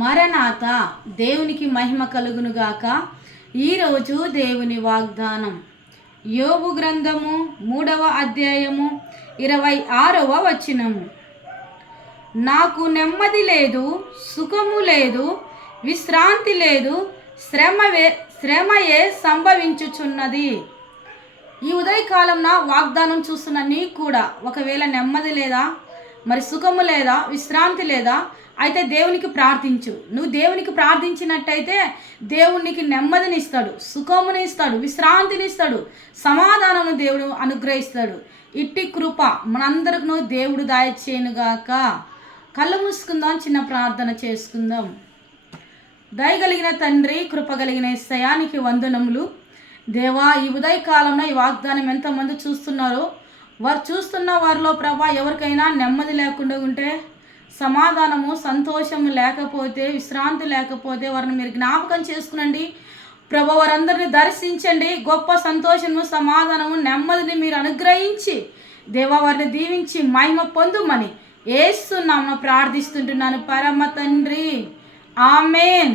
మరణాత దేవునికి మహిమ కలుగునుగాక. ఈరోజు దేవుని వాగ్దానం యోబు గ్రంథము 3వ అధ్యాయము 26వ వచనము. నాకు నెమ్మది లేదు, సుఖము లేదు, విశ్రాంతి లేదు, శ్రమయే సంభవించుచున్నది. ఈ ఉదయకాలం నా వాగ్దానం చూస్తున్న నీకు కూడా ఒకవేళ నెమ్మది లేదా, మరి సుఖము లేదా, విశ్రాంతి లేదా, అయితే దేవునికి ప్రార్థించు. నువ్వు దేవునికి ప్రార్థించినట్టయితే దేవునికి నెమ్మదిని ఇస్తాడు, సుఖముని ఇస్తాడు, విశ్రాంతిని ఇస్తాడు, సమాధానము దేవుడు అనుగ్రహిస్తాడు. ఇట్టి కృప మనందరికీ దేవుడు దయచేయునుగాక. కళ్ళు మూసుకుందాం, చిన్న ప్రార్థన చేసుకుందాం. దయగలిగిన తండ్రి, కృప కలిగిన యేసయ్యానికి వందనములు. దేవా, ఈ ఉదయకాలంలో ఈ వాగ్దానం ఎంతమంది చూస్తున్నారో వారు చూస్తున్న వారిలో ప్రభా ఎవరికైనా నెమ్మది లేకుండా ఉంటే, సమాధానము సంతోషము లేకపోతే, విశ్రాంతి లేకపోతే వారిని మీరు జ్ఞాపకం చేసుకునండి ప్రభా. వారందరినీ దర్శించండి. గొప్ప సంతోషము, సమాధానము, నెమ్మదిని మీరు అనుగ్రహించి దేవా వారిని దీవించి మహిమ పొందుమని యేసు నామమున ప్రార్థిస్తుంటున్నాను పరమ తండ్రి. ఆమేన్.